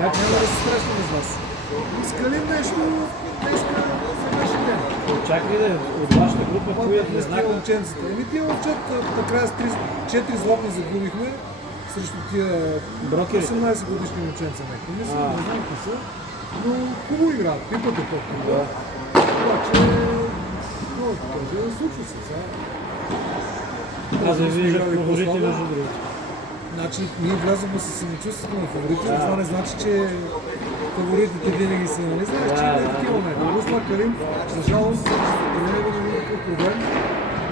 Как няма да се срещаме с вас? Иска ли нещо днеска за нашия ден? Чакай да от вашата група, която не знака. Момченцата. Тия момчета накрая с 4 златни загубихме срещу тия 18 годишни момченца. Не знам какви са, но хубаво играят. Пипът е по-хубаво. Обаче, много да кажа, случва се сега. Аз не виждах фаворити между другото. Значи, ние влязохме с самочувството на фаворитите, това не значи, че фаворитите винаги са, нали знаеш, че има такива моменти. Руслан Калим, за жалост, при него не има никакъв проблем.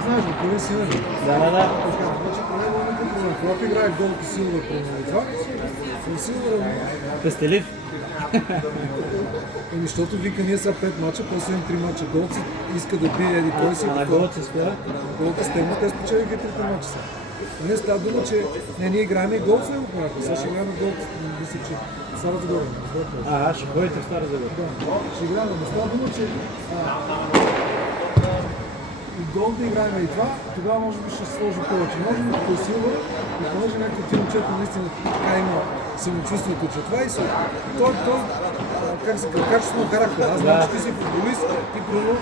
Знаеш, но Калим си нали? Да. Значи, при него няма никакъв проблем. Когато играе гол по Силвър, примерно това, Силвър Пестелив. защото вика, ние са 5 мача, после 3 мача голци, иска да бие еди кой си. На голци стоя? Голци стегна, те спечелиха 3 мача са. Не става дума, че не, ние играем и гол с него понякога. Сега ще играем гол, мисля, че Стара Загора. Ще ходите в Стара Загора? Да, ще играем, но става дума, че и гол да играем и това, тогава може би ще се сложи повече. Може би като силва, и понеже някой ти момчета наистина така има самочувствието, че това и той, как се казва, качествено характер. Аз знам, че ти си футболист, ти първо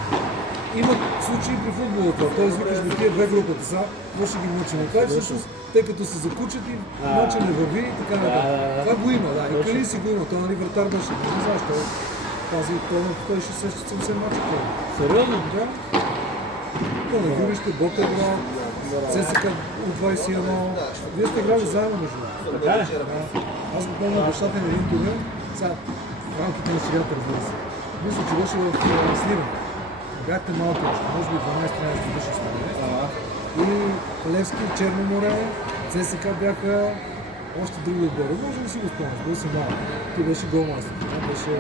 има случаи при футбола това. Тоест викаш до тия две групата са, какво ще ги мъчим. Това е всъщност, тъй като се закучат и мача не върви и така нататък. Това го има, да. И Кали си го има. Той нали вратар беше. Не знаеш, той ще среща 70 мача. Сериозно? Да. Той на Юрище, Бота играл, ЦСК У21. Вие сте играли заедно между другото. Така ли? Аз го помня бащата на един турнир, сега в рамките на шегата, разбира се. Мисля, че беше в Сливен. Бяхте малко още, може би 12-13 души сте. И Левски, Черно море, ЦСК бяха още други отбори. Може да си го спомняш, бил си малък. Ти беше голмастер, беше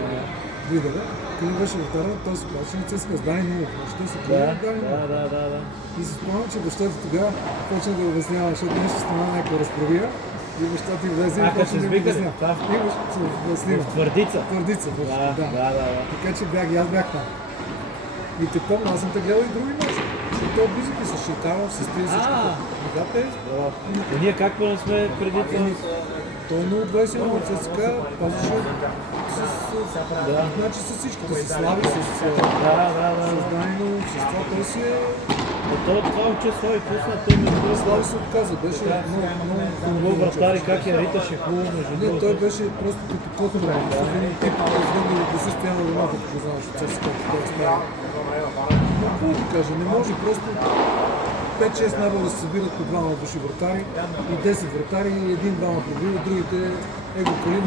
лидера. Кали беше вратаря, той се плаче на ЦСКА с Дани Нулов. Той се плаче на Дани Нулов. Да. И се спомня, че бащата тогава почна да обяснява, защото нещо стана някаква разправия. И бащата ти влезе и почна да обяснява. Имаш в Сливен. Твърдица. Да. Така че аз бях там. И те помня, аз съм те гледал и други мачи. Защото той близък и с Шитанов, с тези всичките. Да, те. И ние как не сме преди това? Той е 0-21 от ЦСКА, пазеше значи с всичките, с Слави, с Данино, с това той си е... Това момче Слави пусна, той между другото. Слави се отказа, беше много вратари, как я риташе хубаво между другото. Не, той беше просто като котър, винаги тип, да се стоя на домата, като познаваш от ЦСКА, който е справя. Какво да кажа, не може просто 5-6 набора да се събират по 2 души вратари и 10 вратари и един-двама пробива, другите его Калин,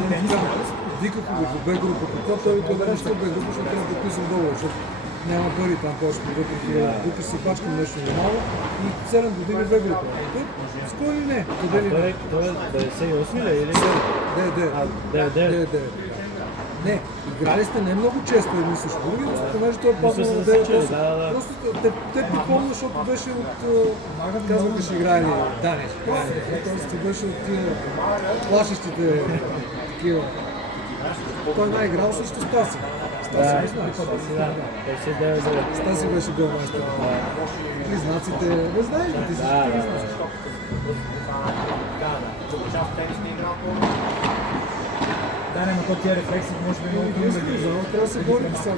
вика го в Б група, какво той вика да нещо в Б група, защото трябва да подписам договор, защото няма пари там повече, въпреки тук си пачкам нещо нормално и 7 години в Б група. С кой ли не? Къде ли не? Той е 98 ли или? 9. Не, играли сте не много често едни срещу други, но понеже той са падна се на засичали, 9-8. да. Просто те припомня, защото беше от... Казваха, ще играе ли Дани. Тоест, беше от тия плашещите такива. Той не е играл срещу Стаси. Стаси не знаеш. Да, той си 9-9. Стаси беше голмайстър. Признаците, не знаеш ли ти всички ги знаеш? Да, но то тия рефлекси може би много трудно. Трябва да се борите сега,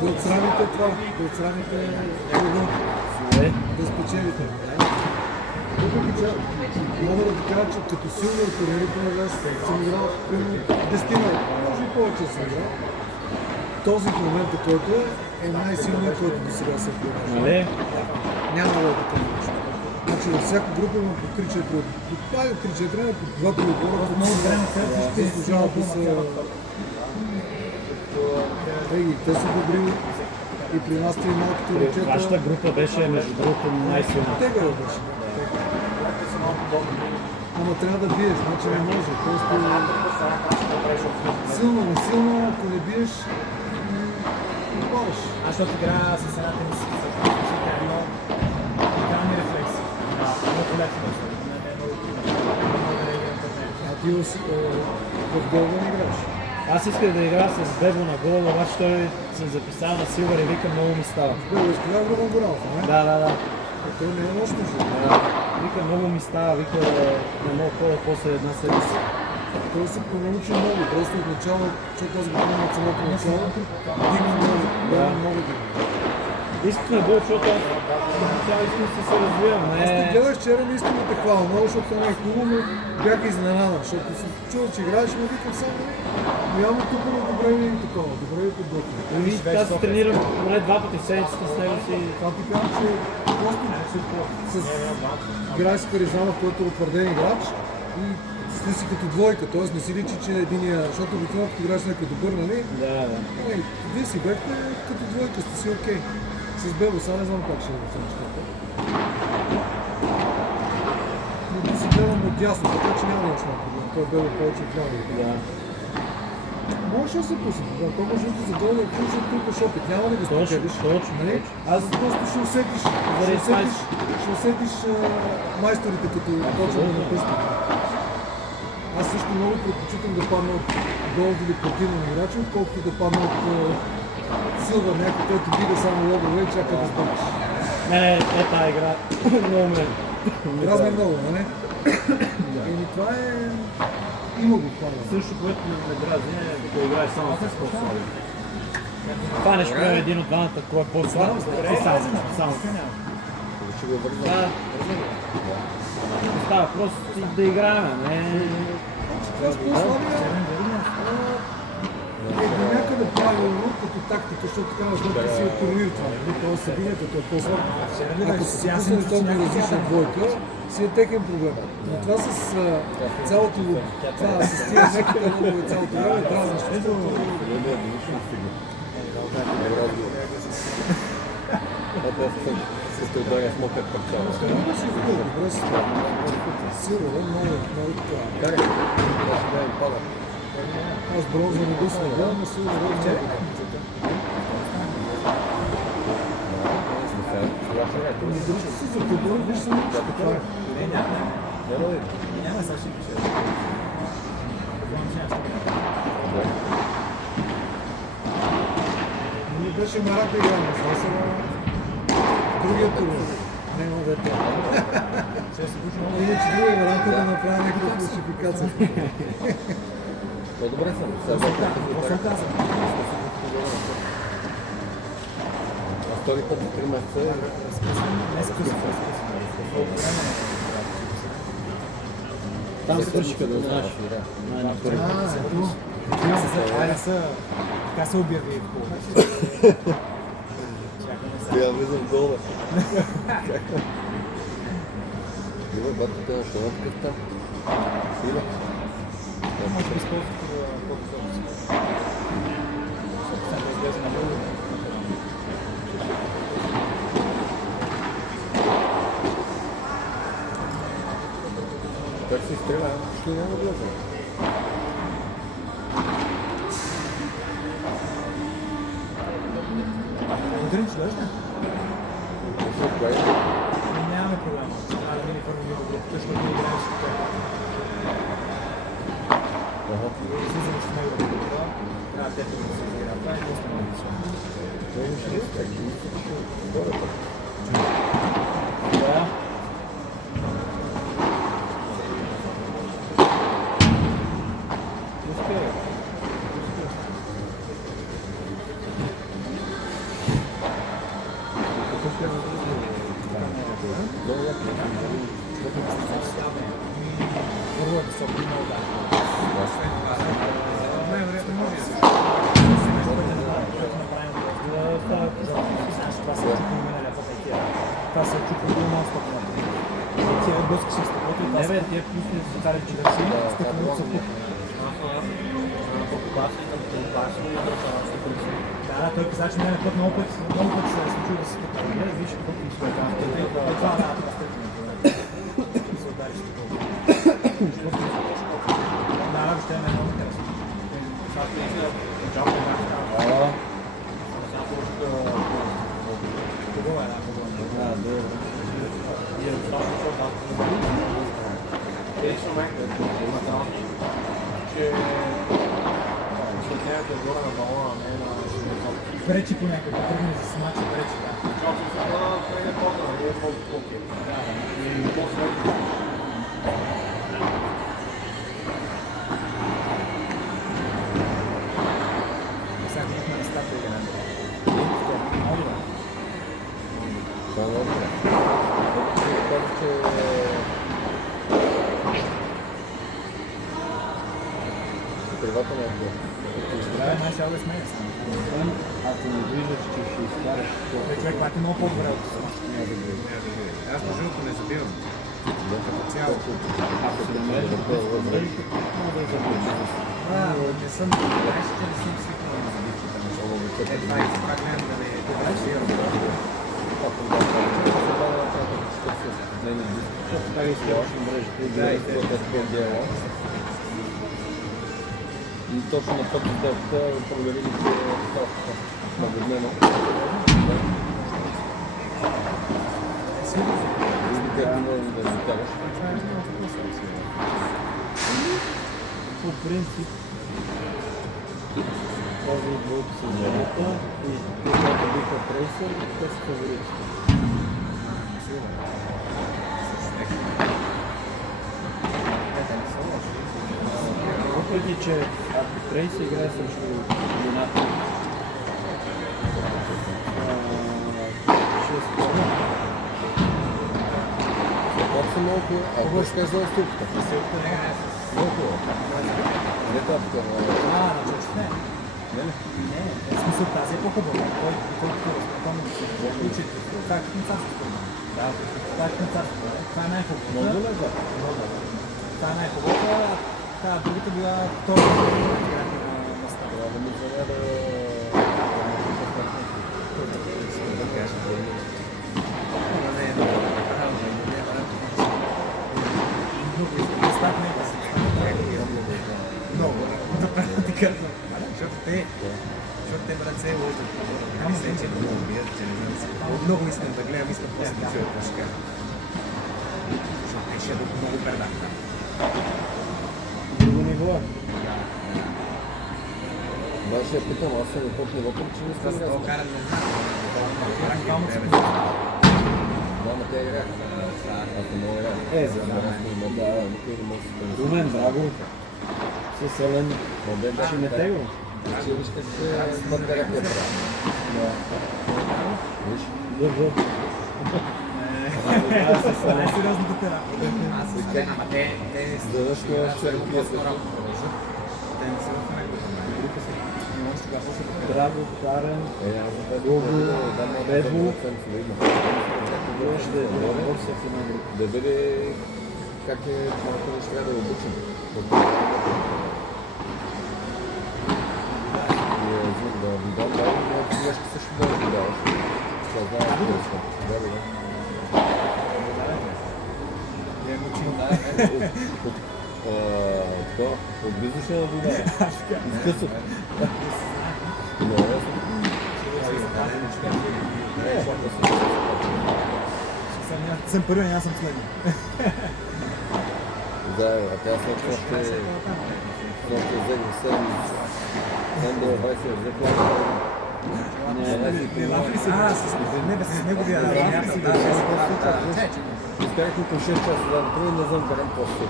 да отстраните това, да отстраните врага, да спечелите. Въпреки че мога да ти кажа, че като силвер турнирите на вас съм играл примерно 10, може и повече съм играл. Този в момента, който е най-силният, който до сега се приема. Нали? Няма да е такова нещо. Значи във всяка група има по 3-4, по 3-4, по 2-3 отбора, От много време те заслужават да са... Те са добри и при нас тия малките момчета... Вашата група беше, между другото, най-силна. Тега беше. Ама трябва да биеш, значи не може. Просто силно, не силно, ако не биеш, не падаш. Аз защото играя с една тенисица, едно уникални рефлекси. Много лесно. А ти в голва не играеш. Аз исках да игра с Бебо на гол, обаче той се записал на Силвър и вика много ми става. Бебо, изкога връбна горалка, не? Да. Той не е лош между. Вика много ми става, вика не мога ходя после една седмица. Той се понаучи много, просто от начало, защото аз го помня от самото начало, дигна много, много дигна. Искахме да, защото аз цяло искам да се развивам. Аз те гледах вчера, не искам да те хваля много, защото не е хубаво, но бях изненадан, защото си чува, че играеш, но викам само, но явно тук е добре и такова, добре и подготвено. Аз се тренирам поне 2 пъти в седмицата с него си. Това ти казвам, че просто играеш с Харизанов, който е утвърден играч и сте си като двойка, т.е. не си личи, че единия, защото обикновено като играеш някой добър, нали? Да. Вие си бехте като двойка, сте си окей. С Бебо, сега не знам как ще го нещата. Но ти си гледам от дясно, така че няма да имаш много проблем. Той Бебо повече от ляво. Да. Можеш да се пусне, да, то може да за долу да включи от тук шопит, няма да го спечелиш. Точно. Нали? Аз просто ще усетиш, майсторите, като почват да напускат. Аз също много предпочитам да падна от голд или платинен играч, отколкото да падна от Силвър, някой, който дига само лобове и чака да сбъркаш. Тази игра много ме... Разни много, нали? Еми това е... Има го това. Също, което ме дразни е да играе само с по-слаби. Това нещо е един от двамата, кой е по-слаб. Само. Да. Става просто да играем, не... Това с по-слабия е до някъде правилно като тактика, защото така на сметка си е турнир това. Това е събинята, той е по-слаб. Ако са си пуснали толкова различна двойка, си е техен проблем. Но това с цялото, това с тия меките лобове цялото време е дразнещо. Се ударя с мокър парчал. Добре си силно, много така. Да, пада. Аз бронза не го следя, но силно много много. Ами дръжте се за кубър, виж се научи, така е. Няма сега ще пише. Ние беше Марат да играме, сега са другия турнир. Няма да е това. Иначе другия вариант е да направя някаква класификация. По-добре съм. Какво казвам? Втори път в 3 месеца. Там свършиха да знаеш. Така се обяви. Я влизам долу. Има батата на шалатката. Има. Може да използвате по-високо си. Само излезе на много. Как се изстреля? Ще няма влезе. Сутрин ще дойдеш ли? Кое е? Нямаме проблема. Ще трябва да мине първо ниво групата, защото ние играем с това. Излизаме с него да група. Трябва те да се играят. Това е доста много високо. Да. Успея. Първо е високо, има удар. Най-вероятно може да се това се чупа до нон-стоп на това. Тя блъскаш с стъклото и това Не бе, тия пусни се кари чудеси, стъклото се пука. Да, той каза, че не път много пъти се е случило да се стъква. Виж какво ти иска да кажа. Това да, това стъкването. Се удариш стъклото. Да, въобще е много интересно. Кого е, да, кого е. Пречи понякога, да тръгне да се смачи, пречи, да. Сега бихме на стата играем. Много добре. Това е много добре. Казах, че тревата не е добре. Да, най-сега да сме само. Ако не виждаш, че ще изкараш, Човек, това е много по-добре от това. Аз между другото не забивам. Като цяло. ако се намериш, да те въздържиш, много да забиеш. Не съм, знаеш, че не съм свикнал на забивките на шоу. Това гледам да не разбирам. Защото така изкараш на мрежата и гледаш И точно на път до делката проверили, че е наведнено. Как не можеш да изкараш? по принцип този двойка с жената и те, които биха трейсър, те са фаворитите. Въпреки, че ако Трейс играе срещу жената, ще спомня. Това са много хубаво. Ако ще казва на ступката. Много хубаво. Не тапка, но... На Джордж не. Не ли? Не, в смисъл тази е по-хубава. Който спокойно да се получи. Това е като на царството. Да, това е като на царството. Това е най-хубавата. Много ли е? Това е най-хубавата. Та, другата била втора на стара. Това да ми заряда... Много. Да ти казвам. Защото те брат се лъжат. Ама се, че много бият, че не знам си. Много искам да гледам, искам после да чуя какво ще кажа. Защото те ще много пердах там. Друго ниво е. Да, ще я питам, аз съм на топ ниво, че не искам да Това карам не знам. Да, ма те играят. Аз не мога да За Да, никой не може да се спомня. Румен, Драго, с Елен, ще не те го. Училище се батеря какво прави. Виж? ЛВ. Най-сериозната терапия. Аз съм студент, ама те Задаш ме ще пия също. те не са в него. Драго, Карен, Аз за това Ведво. да още борса в една група. да види как е малко нещо трябва да я обучим. И звук да ви дам, да, но колежка също да ви даваш. Ще знае какво е. Да, да. Това, от бизнеса на вода. Изкъсват. Но, взема 4 Съм първен, аз съм следния. Да, а тя след това ще взех 7 до 20 взех. Не, лафи си. С неговия лафи си. Изкарахме към 6 часа да направи, не знам къде после.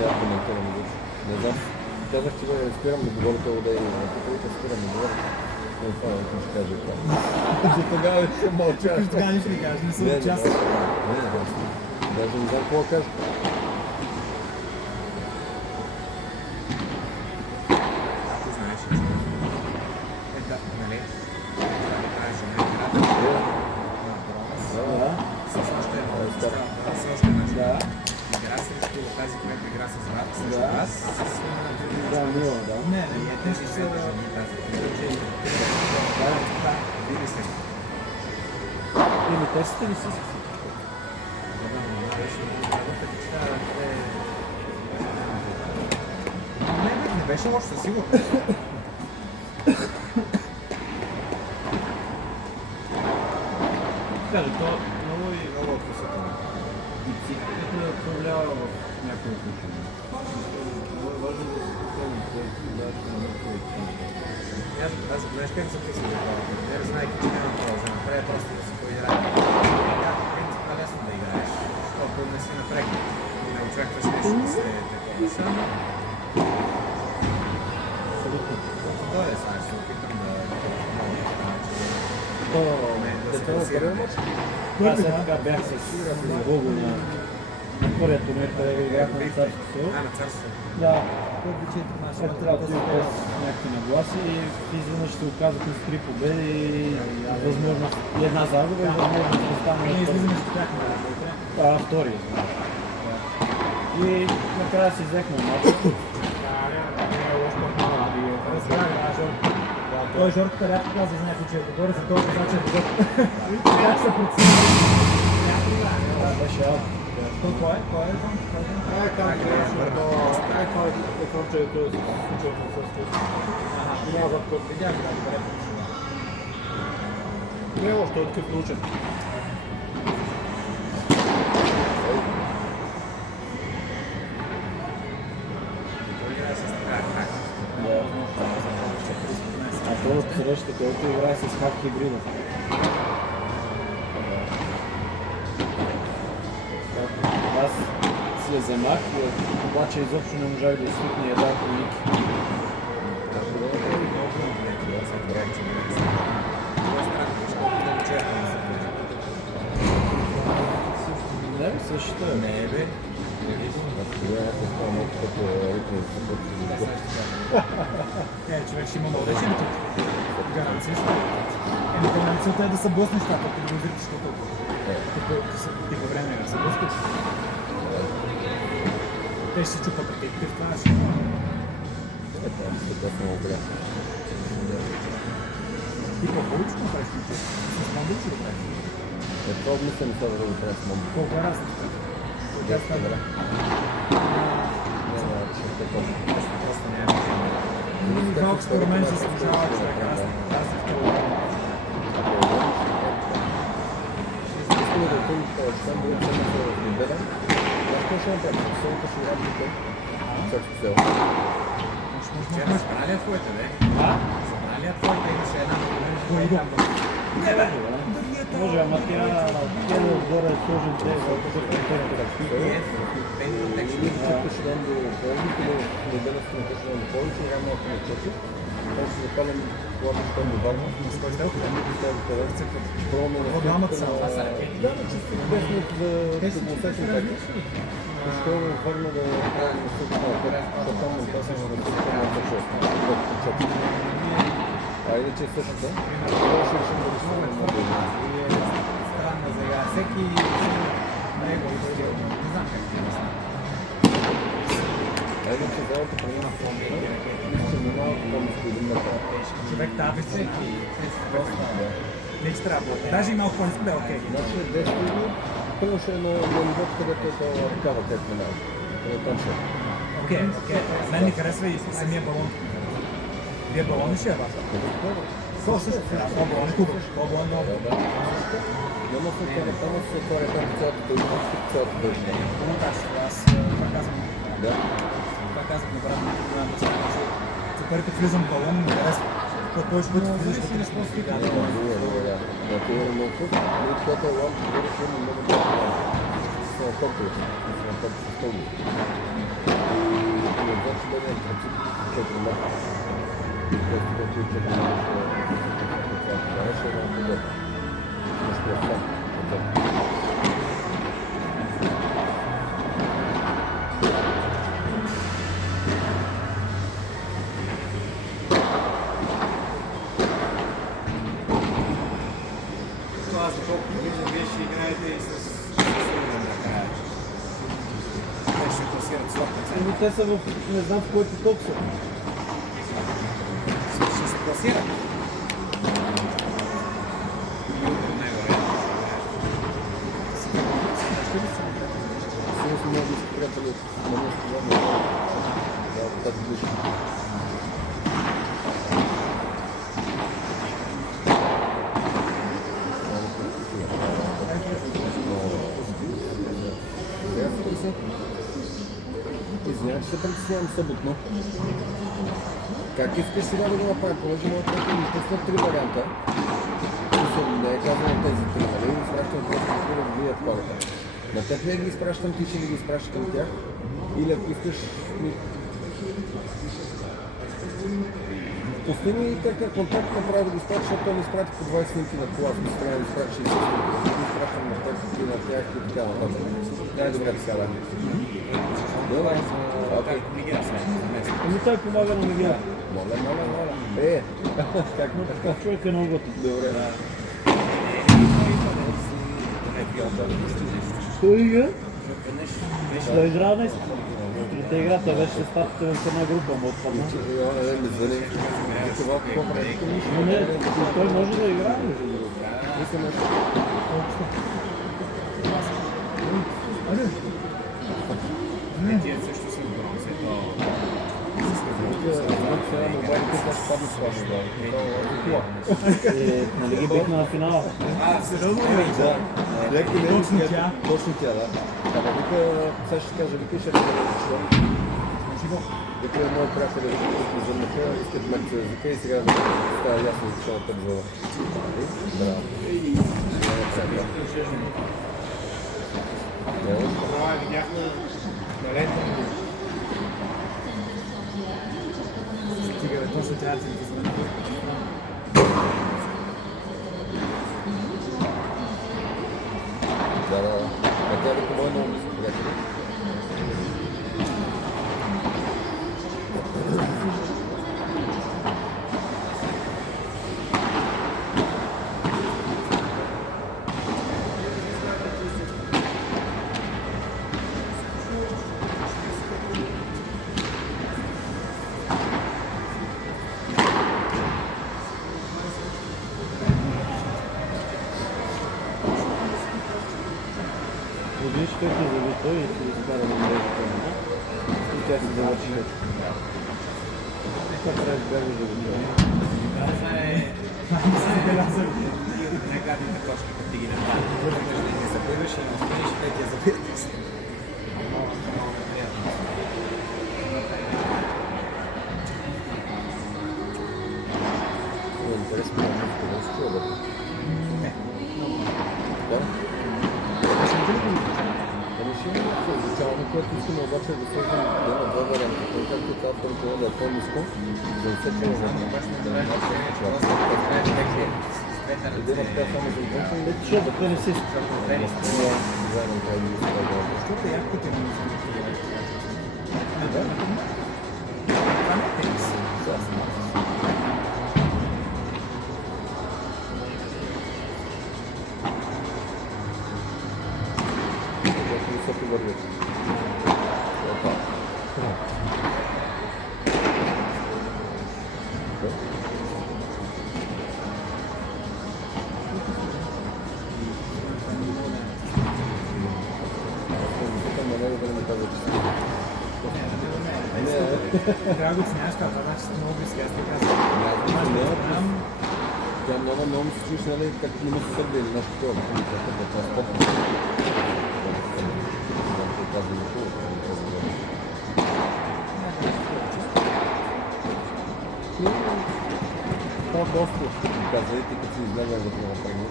Я коментирам вече. Не знам. Казах, че спирам да говоря това да има. Тук спирам да говоря. Не, това не ще кажа това. До тогава ще мълчаш. Тогава нищо не кажеш, не съм участвал. Не, даже не знам какво да кажа. Ти знаеш, че нали, тази жена играта с още една игра срещу тази, която игра с вас. Да, мило, да. Не, те ще се... Види се. Или тестите ли си? Не беше лошо, със сигурност. Кажа, то много относително. И психиката повлиява в някои случаи. Много е важно да се спокойно, който дадеш на някои Аз знаеш как съм мислил за това? Не знаеки, че няма това да направя, просто да си поиграе. Тя в принцип е лесно да играеш, защото не си напрегнат. Не очакваш нещо да се такова само. Добре, сега ще се опитам да Аз така бях с Гого на първия турнир, където играхме на Царството. на царство. Да, след това отидох без някакви нагласи и изведнъж се оказахме с 3 победи и възможност и една загуба и възможност да стане втори. И накрая си взехме матча. Той Жорката рядко казва за някой, че е добър, за този каза, че е добър. Как се процени? Това беше аут. Кой е? Кой е? Не е още откъв научен. А това от среща, който играе с хак хибрида. Аз си я вземах, обаче изобщо не можах да свикна и я дах Ники. Не, същото е. Не, бе. Човек ще има много речи тук. Гаранция ще е. Целта е да са блъснеш нещата, като го виртиш тук. Типа време да се блъскат. Те ще се чупат ракетите в това нещо. Типа получно правиш ключи. С мобил ще го правиш. Това мисля сега да го трябва с мобил. Колко е разлика? Тя става. Просто няма. Малко според мен се служава човек. Аз се второ. Искам да съм там да съм с неделя. Аз точно не правя, солта ще работи чак с цел. Вчера събрали я твоите, бе? Събрали я твоите, имаше една Не бе, може, ама тя отгоре е сложен те, за да се Чакто ще дам до повече, неделя ще дам до повече, няма ако не чакам. Аз ще запалям главно ще дам до Варна. с кой сделка? Пробваме на Програмата са. Това са ракети. Да, чисто безмет за теглосетни пак. Защо ме върна да правим на суд на път, защото там му казвам да се правим на 6. А иначе е същата. Това ще решим да решим на дълга. Странна за игра. Всеки него не знам как ти мисля. А иначе залата приема фонда. Мисля, че малко по-необходим на това. Човек тази всеки. Не че трябва. Даже и малко по-ниско да е окей. Значи е 10 години. Първо ще е на нивото, където е това ръкава, където минава. Това е точно. Окей. Мен ми харесва и самия балон. Вие балон ли ще е бата? Това също. Това балон е хубав. Това балон е много. Няма се отваря, само се отваря там цялата дължина, цялата дължина. Много качество. Аз това казвам. Да. Това казах на брат ми, когато се казва. За първи път влизам в балон и ми харесва. Когато повече пъти влизаш по 30 минути. Да. На това е много хубаво. Но това е лампа, говориш, има много по-малко. С топло. С топло. И отвън ще бъде 4 метра. Просто да ти 4 метра. Това е ще е много добре. Това, доколкото виждам, вие ще играете и с Сливен накрая. Те ще класират 100%. Но те са в... не знам в който топ са. Ще се класират. Сега сме много близки приятели от Маневско време. Да, тази близко. Извинявай, че се притеснявам съботно. Как искаш сега да го направя? Понеже моят приятел ми пусна 3 варианта. Не е казано тези 3, нали? Изпращам просто 3 да видят хората. На теб ли ги изпращам, ти ще ли ги изпращаш към тях? Или ако искаш... Пусни ми така контакт направо да ги изпрати, защото той ми изпрати по 20 снимки на кола, аз ми трябва да изпрати 60 снимки. Да ги изпращам на теб и на тях и така нататък. Най-добре сега да. Добре. Окей. Ами той помага на Мигел. Моля. Как му така? Човек е много готов. Добре. Той игра? Той игра днес. Трите играта беше с татата в една група, му отпадна. Не звъни. Това какво прави? Но не, той може да играе. Тия също са бронзи. Нали ги бихме на финала? Сериозно ли? Да. Точно тя. Точно тя, да. Ама вика, сега ще кажа, вика, ще разрешва. Вика, моят приятел е вика, замъка, искат мерца езика и сега става ясно, защо е теб за... Браво. Това видяхме на лента. Стига, бе, точно тя ти звъни. Да. А тя вика, мой много близко приятел. Виж как е зави той и си изкара на мрежата. И тя си завърши нещо. Това трябва да бягаш да го делаш. Най-гадните точки, като ти ги направи. Не забиваш и не успееш, те ти я забиват. Интересно, да се чува, да. Да? Ами ще има изучаване, което искаме обаче да свързвам да има два варианта. Той както казва, търкова да е по-ниско, да не се чува за и да има така само за отвън. Защото да не си Заедно трябва да ги изправя. Защото ярките ми Да? това не е тенис. Когато високо вървят. Опа. Питам на него да не ме казва, че Трябва да оценяваш това, значи сте много близки, аз ти казвам. Аз не знам. Знам, Тя много ми се чуш, нали, как има се сърде или нещо такова. Това е спортно. Казвам го хубаво. По-доста. Казвай ти, като си изгледал да това направим.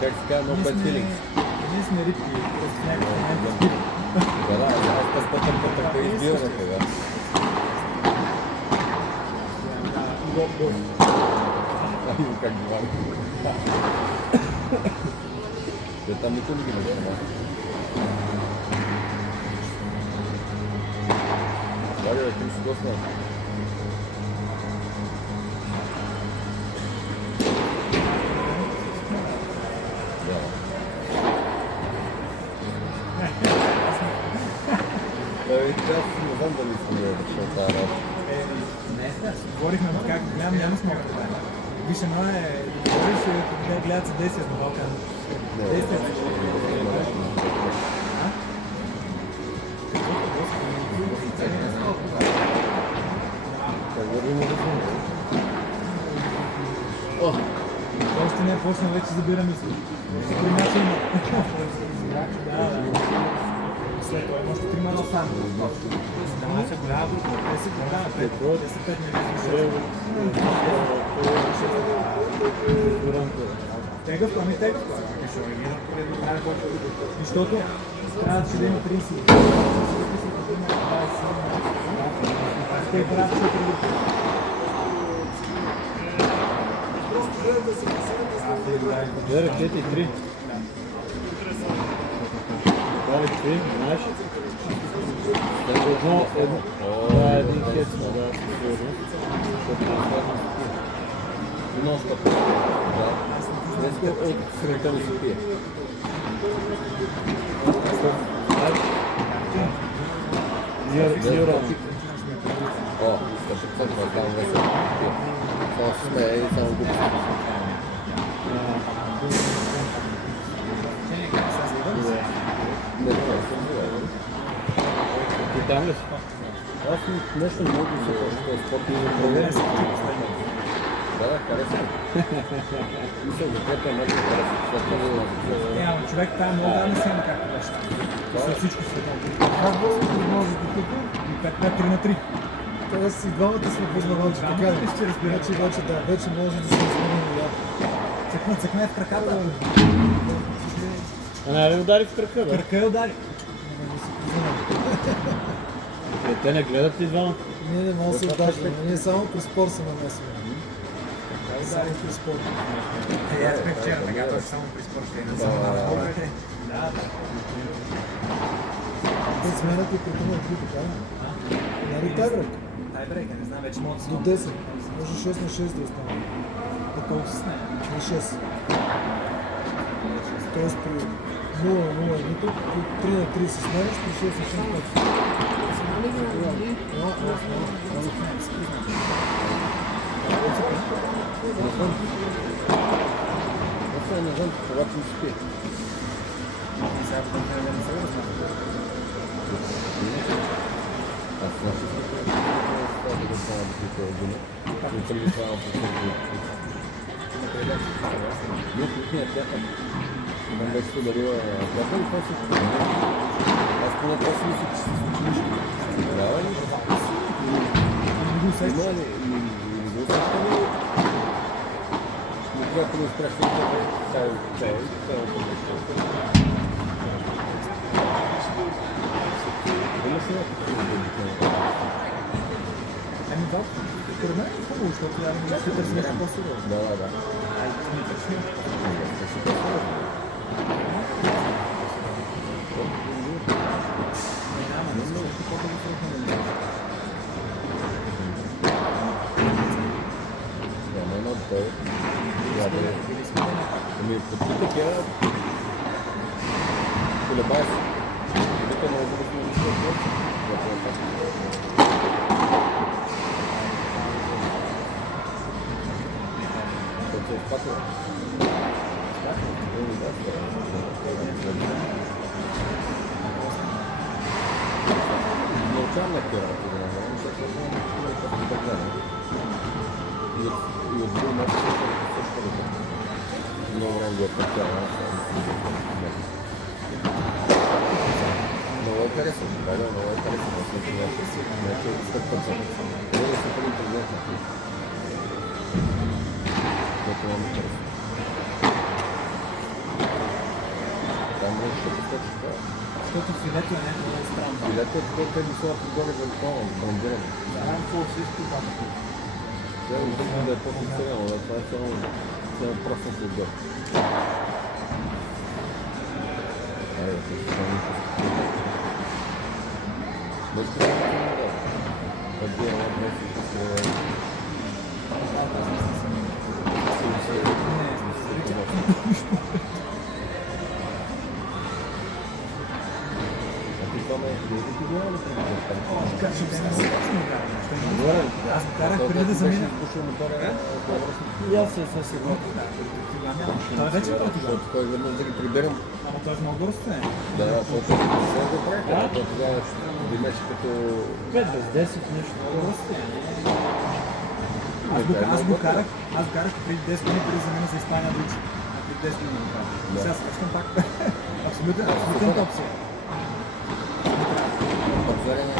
Как се казва, no bad feelings. ние сме рибки, просто в някакъв момент. Да, аз така избирам сега. Ай, как говори. Те там никой не ги не Валя, да ти си доста. Аз не знам дали искам да решил тази работа. Говорихме, но как гледам, няма смога да гледам. Виж, едно е да говориш и да гледат за действията на Балкан. Действията. Още не е почнал, вече забира мисли. При начин има. Да. След това има още 3 мана сам. Да, се голяма група. Те са голяма, 5 минути. Тегъв, ами тегъв. Защото трябва да има 30. Те правят 4 групи. Две ракети, 3. Дали 3, знаеш? Едно. Това е един хец, да, сигурно. Non-stop. Днеска от сутринта ми се пие. Нейротик. О, точно това е там весело. Само се смее и само глупости. Не, това съм била. Ти там ли си? Аз нещо много се почва спорт и да проверя се. Да, хареса. Мисля, за което е много харесва. Няма, човек, това е много да не сема както беше. За всичко света. Как може да тук? 5-3 на 3. Тоест и двамата сме познавачи, така ли? Ще разбира. Вече да, вече може да се измени я. Цъкне в краката. А не ли удари в кръка, бе? Кръка я удари. Те не гледат ли двамата? Ние не можем да се отдаждаме, ние само при спор се намесваме. Само при спор. Аз бях вчера, така точно само при спорт, не само на работа. Те сменят и притимат ти така. Нали тайбрек? Тайбрейк, не знам, вече мога да До 10. Може 6 на 6 да остане. До колко си с нея? На 6. Тоест при 0 на 0 едното, при 3 на 3 се сменяш, при 6 на 6 пъти. Не знам, когато ми спи. Сега потом трябва да не се размахва. Аз значи това да го стана да пика година. Не съм ли това не, кухня театър. Там беше подарила театър и после аз поне това си мисля, че си с училище. Тогава ли? Има ли? Не го усеща ли? Но когато не успяш да това е Имаш ли някакъв Ами да, според мен е хубаво, защото я ще търси нещо по-сигурно. Да. Няма едно той. Ами, попитах я. Колебая се. Вика много да сме лично от въпроса. Защото се изпатила. обучавам някакви работи да направим, защото не знам какво да гледам. И от друг начин също да бъде. Много време го е пътявам. Много е харесвам, да, много е харесвам. Аз съм някакви стъпват. Това да се първи президент на това. Което много ми харесва. Там може да постъпиш това. Защото филето е много странно. Филето е такова, те високат отгоре за това, брандиране. Да, по всичко това. Да, мисля да е по-фиксирано, но това е само просто се отгоре. Айде, това е само без това не е да. Това е една месец, да се... Аз карах преди да замина. И аз се сигурно. Той вече е по-тогава. Той веднъж да ги приберем. Ама той е много растен. Да, защото не се го правим. Тогава ще имаш като... 5 без 10 нещо. Много растен. Аз го карах преди 10 години, преди за мен за Испания да учи. Преди 10 години го карах. Сега срещам пак. Абсолютен топ си. Обзорение.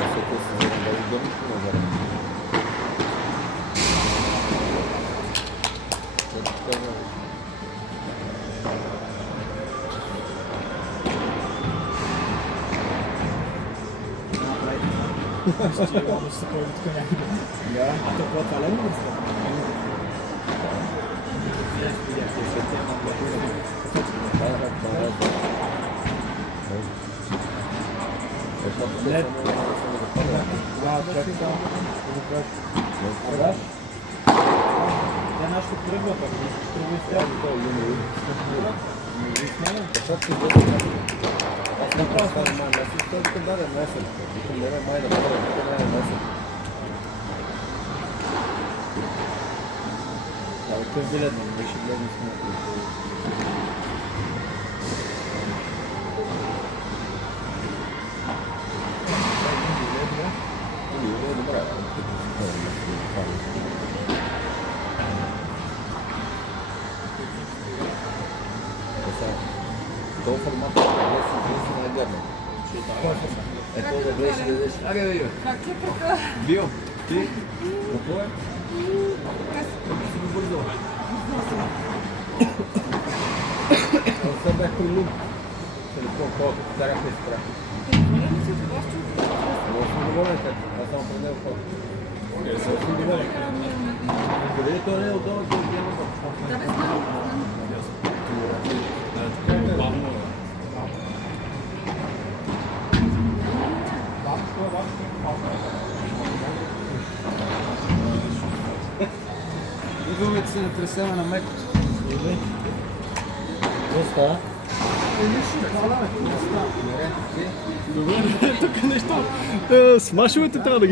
Защото се зададе дълничко на зарение. Ще се появи тук някъде. А то това е ли връзка? Те нашето тръгва пък, не искаш тръгва и стряга. Защото си бъде аз не правя това май месец, той викам даде месец. Викам не май да бъде, викам не месец. Това е билет, но беше гледно с него. Не е добре. Това формат е най-гадно. Ето да влезеш да дадеш. Аре, бе, Как е така? Био, ти? Какво е? Си го бързал. Аз сега бях при Лум. Телефон, колко карах и спрях. Много съм доволен, аз само при него ходя. Много съм доволен. Къде е той не е отдолу, той е няма Да, не знам. Идваме да се натресеме на меко. Какво става? Смашовете трябва да ги